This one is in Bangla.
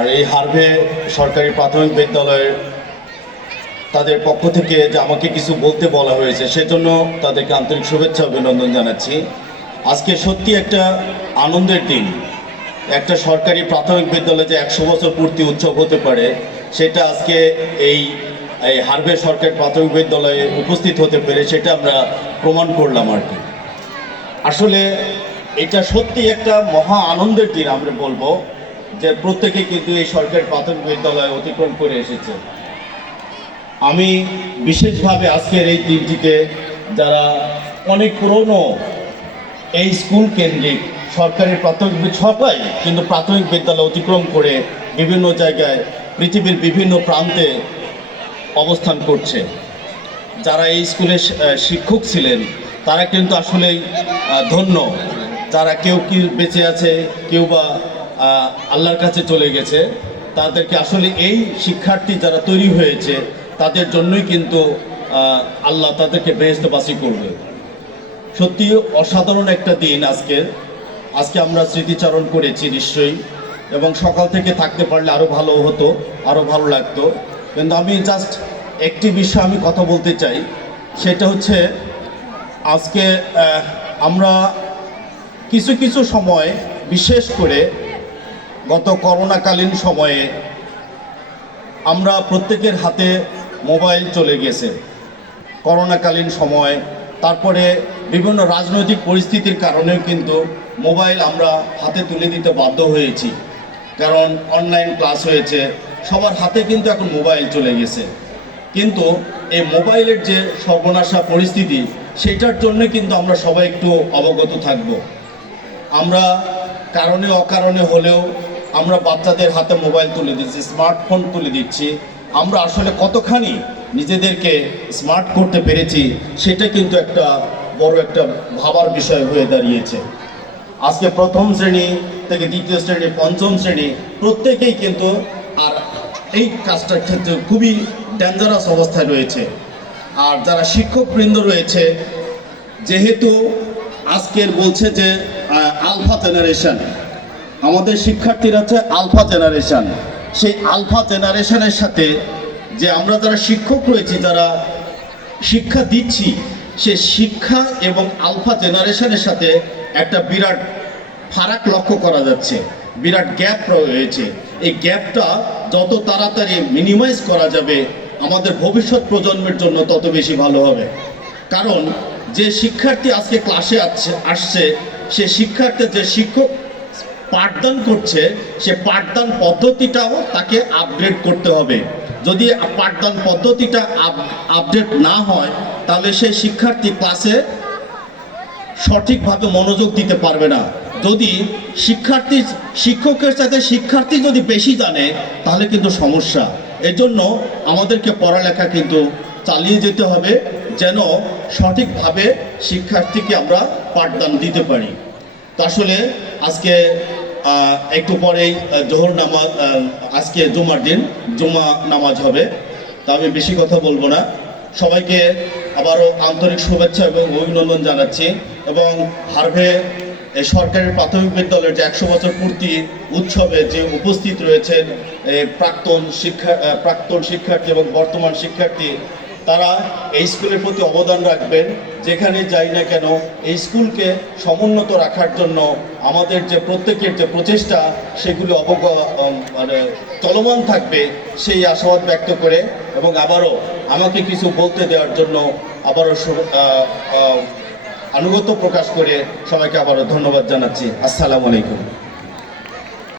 আর এই হারভে সরকারি প্রাথমিক বিদ্যালয়ের তাদের পক্ষ থেকে যে আমাকে কিছু বলতে বলা হয়েছে সেজন্য তাদেরকে আন্তরিক শুভেচ্ছা অভিনন্দন জানাচ্ছি। আজকে সত্যি একটা আনন্দের দিন। একটা সরকারি প্রাথমিক বিদ্যালয়ে যে 100 বছর পূর্তি উৎসব হতে পারে সেটা আজকে এই হারভে সরকারি প্রাথমিক বিদ্যালয়ে উপস্থিত হতে পেরে সেটা আমরা প্রমাণ করলাম আর কি। আসলে এটা সত্যি একটা মহা আনন্দের দিন। আমরা বলবো যে প্রত্যেকে কিন্তু এই সরকারি প্রাথমিক বিদ্যালয়ে অতিক্রম করে এসেছে। আমি বিশেষভাবে আজকের এই দিনটিতে যারা অনেক পুরনো এই স্কুল কেন্দ্রিক সরকারি প্রাথমিক সবাই কিন্তু প্রাথমিক বিদ্যালয় অতিক্রম করে বিভিন্ন জায়গায় পৃথিবীর বিভিন্ন প্রান্তে অবস্থান করছে, যারা এই স্কুলের শিক্ষক ছিলেন তারা কিন্তু আসলেই ধন্য। যারা কেউ কি বেঁচে আছে, কেউ বা আল্লাহর কাছে চলে গেছে, তাদেরকে আসলে এই শিক্ষার্থী যারা তৈরি হয়েছে তাদের জন্যই কিন্তু আল্লাহ তাদেরকে বেহেশতবাসী করবে। সত্যি অসাধারণ একটা দিন আজকে আমরা স্মৃতিচারণ করেছি নিশ্চয়ই, এবং সকাল থেকে থাকতে পারলে আরও ভালো হতো, আরও ভালো লাগতো। কিন্তু আমি জাস্ট একটি বিষয় আমি কথা বলতে চাই, সেটা হচ্ছে আজকে আমরা কিছু কিছু সময়, বিশেষ করে গত করোনাকালীন সময়ে আমরা প্রত্যেকের হাতে মোবাইল চলে গেছে। করোনাকালীন সময়, তারপরে বিভিন্ন রাজনৈতিক পরিস্থিতির কারণেও কিন্তু মোবাইল আমরা হাতে তুলে দিতে বাধ্য হয়েছি, কারণ অনলাইন ক্লাস হয়েছে, সবার হাতে কিন্তু এখন মোবাইল চলে গেছে। কিন্তু এই মোবাইলের যে সর্বনাশা পরিস্থিতি, সেটার জন্য কিন্তু আমরা সবাই একটু অবগত থাকব। আমরা কারণে অকারণে হলেও আমরা বাচ্চাদের হাতে মোবাইল তুলে দিচ্ছি, স্মার্টফোন তুলে দিচ্ছি। আমরা আসলে কতখানি নিজেদেরকে স্মার্ট করতে পেরেছি সেটা কিন্তু একটা বড় একটা ভাবার বিষয় হয়ে দাঁড়িয়েছে। আজকে প্রথম শ্রেণী থেকে দ্বিতীয় শ্রেণী, পঞ্চম শ্রেণী প্রত্যেকেই কিন্তু আর এই কাজটার ক্ষেত্রে খুবই ডেঞ্জারাস অবস্থায় রয়েছে। আর যারা শিক্ষকবৃন্দ রয়েছে, যেহেতু আজকের বলছে যে আলফা জেনারেশন, আমাদের শিক্ষার্থীরা হচ্ছে আলফা জেনারেশন, সেই আলফা জেনারেশনের সাথে যে আমরা যারা শিক্ষক রয়েছি, যারা শিক্ষা দিচ্ছি, সে শিক্ষা এবং আলফা জেনারেশনের সাথে একটা বিরাট ফারাক লক্ষ্য করা যাচ্ছে, বিরাট গ্যাপ রয়েছে। এই গ্যাপটা যত তাড়াতাড়ি মিনিমাইজ করা যাবে আমাদের ভবিষ্যৎ প্রজন্মের জন্য তত বেশি ভালো হবে। কারণ যে শিক্ষার্থী আজকে ক্লাসে আসছে, সে শিক্ষার্থী যে শিক্ষক পাঠদান করছে, সে পাঠদান পদ্ধতিটাও তাকে আপগ্রেড করতে হবে। যদি পাঠদান পদ্ধতিটা আপডেট না হয়, তাহলে সেই শিক্ষার্থী ক্লাসে সঠিকভাবে মনোযোগ দিতে পারবে না। যদি শিক্ষকের সাথে শিক্ষার্থী যদি বেশি জানে, তাহলে কিন্তু সমস্যা। এজন্য আমাদেরকে পড়ালেখা কিন্তু চালিয়ে যেতে হবে, যেন সঠিকভাবে শিক্ষার্থীকে আমরা পাঠদান দিতে পারি। তো আসলে আজকে একটু পরেই জোহর নামাজ, আজকে জুমার দিন, জুমা নামাজ হবে। তা আমি বেশি কথা বলবো না। সবাইকে আবারও আন্তরিক শুভেচ্ছা এবং অভিনন্দন জানাচ্ছি। এবং হারভে সরকারি প্রাথমিক বিদ্যালয়ের যে 100 বছর পূর্তি উৎসবে যে উপস্থিত রয়েছেন প্রাক্তন শিক্ষার্থী এবং বর্তমান শিক্ষার্থী, তারা এই স্কুলের প্রতি অবদান রাখবেন। যেখানে যাই না কেন এই স্কুলকে সমুন্নত রাখার জন্য আমাদের যে প্রত্যেকের যে প্রচেষ্টা, সেগুলো চলমান থাকবে, সেই আশাবাদ ব্যক্ত করে এবং আবারও আমাকে কিছু বলতে দেওয়ার জন্য আবারও আনুগত্য প্রকাশ করে সবাইকে আবারও ধন্যবাদ জানাচ্ছি। আসসালামু আলাইকুম।